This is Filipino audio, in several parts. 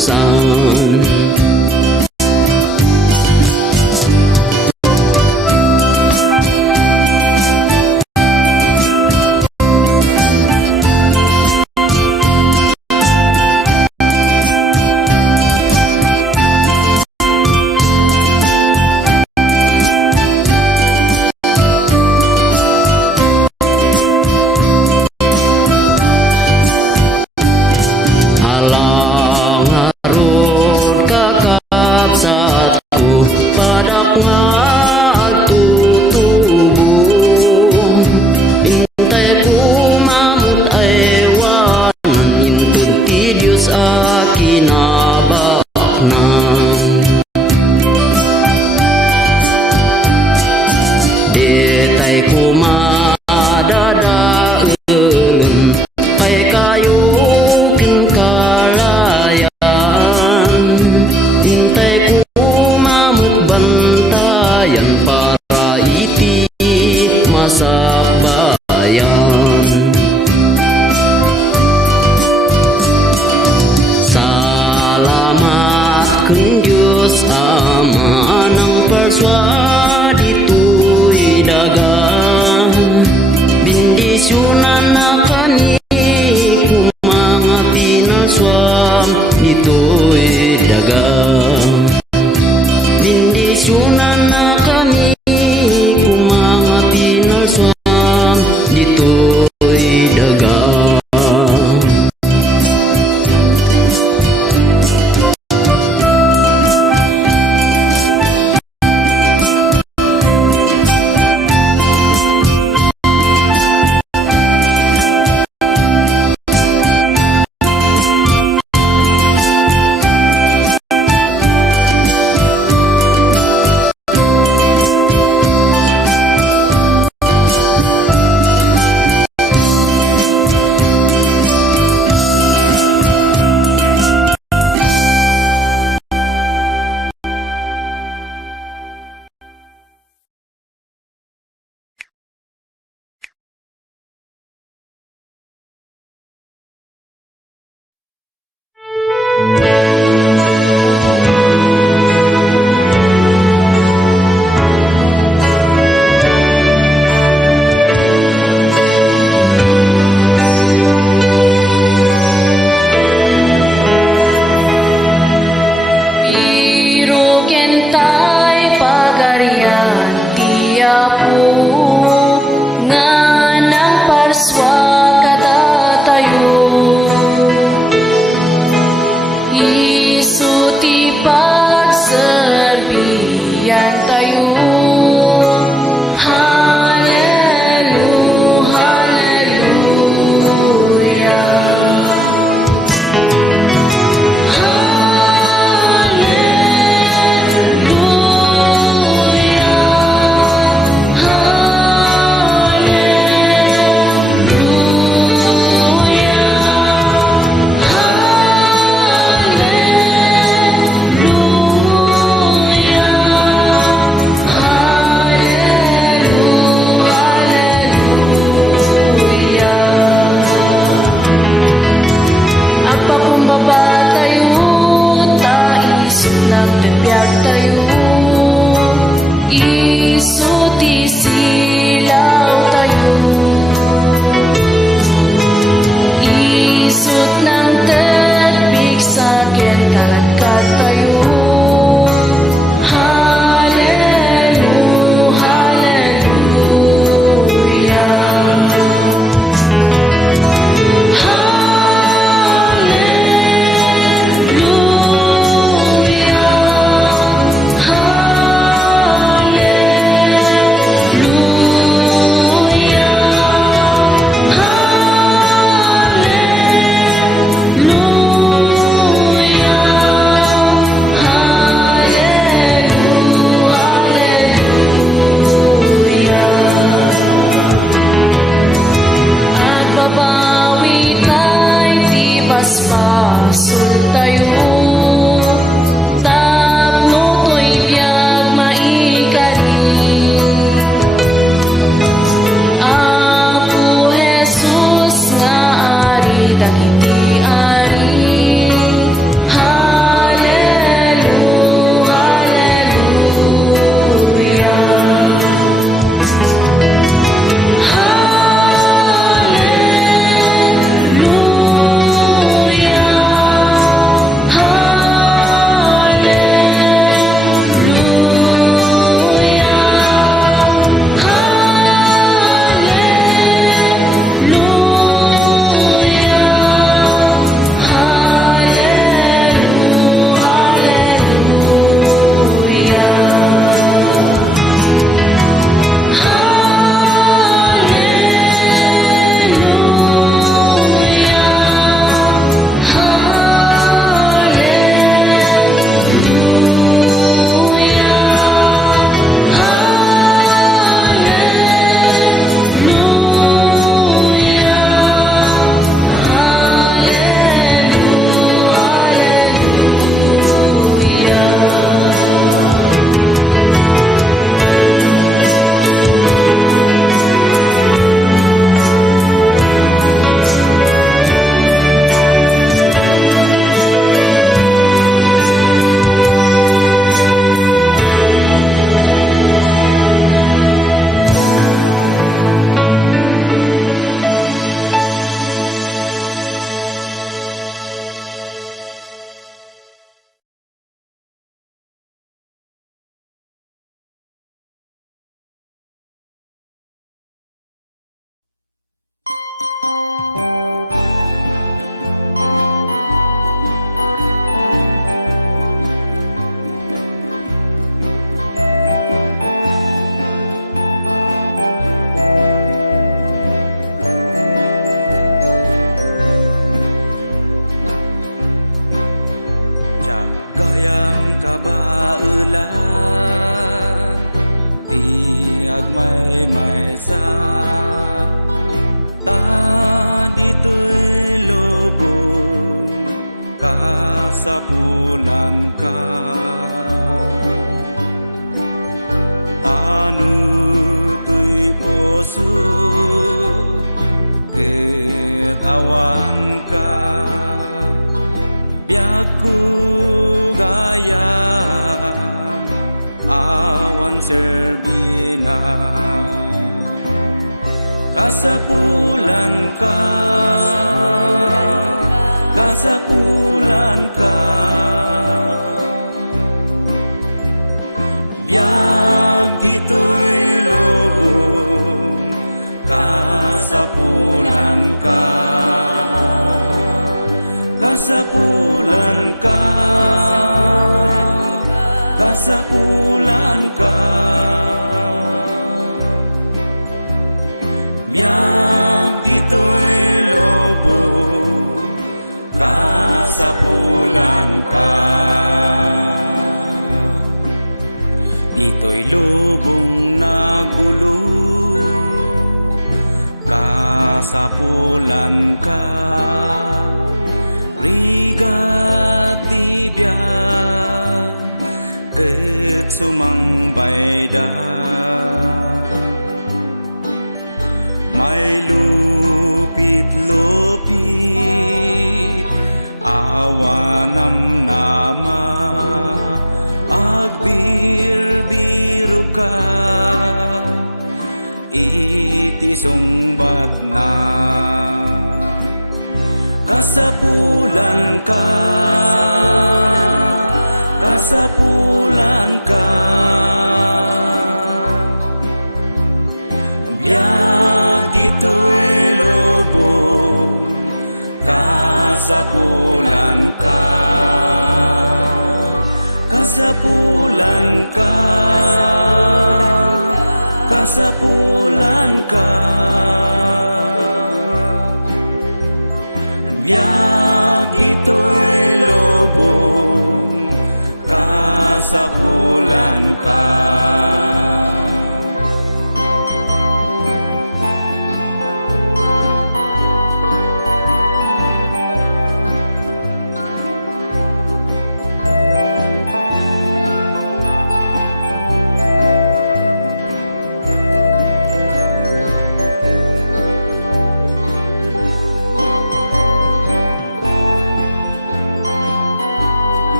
kausan. Detai kumadada ulun pai kayu kin kalayan, intai kumamut bantayan para iti masa bayan. Salamat kun Diyos Ama ng perswadi tu'y dagan, bindisyonan na kani kung mga pinaswam dito'y dagan, bindisyonan na kani kung mga pinaswam dito'y dagan. gayam kabaulan, tiag may sa ta dito'y lubong kasapulan ka. Anu to'y puso ketawan ka, biag ko gayam awan serbina. Kasapulan ka, kasapulan ka, biag dito'y lubong kasapulan ka. Kasapulan ka, kasapulan ka, biag dito'y lubong kasapulan ka. Dito'y lubong nagulo kasapulan ka. Rigat tibiyag ket sumangbayda, may lupit-lupit awanam nama, agbir-biro ka iti sungbat na. Kasapulan ka, kasapulan ka, biag dito'y lubong kasapulan ka. Kasapulan ka, kasapulan ka, biag dito'y lubong kasapulan ka.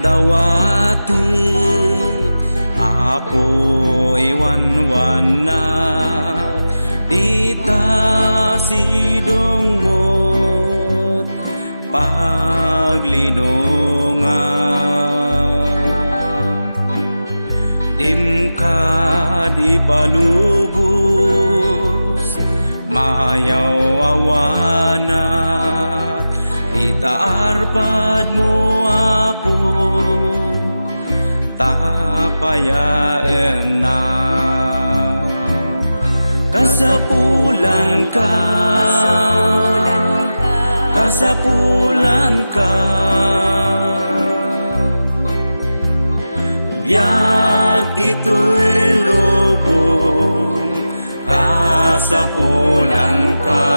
Dawatik apoy wanwanak dita sidongmot paglinungan. Dim ka di palubos mayaw awanak, dita arpad mo apo tapayaan na. Kasapulan ka, kasapulan ka, biag dito'y lubong kasapulan ka.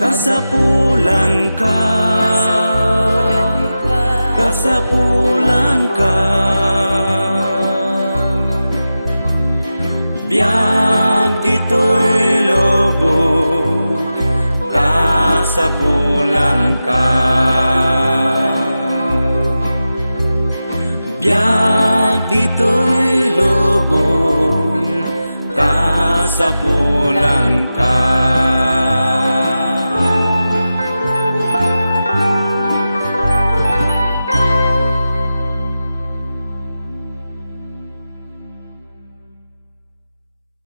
Kasapulan ka, kasapulan ka, biag dito'y lubong kasapulan ka. Biag dito'y lubong kasapulan ka.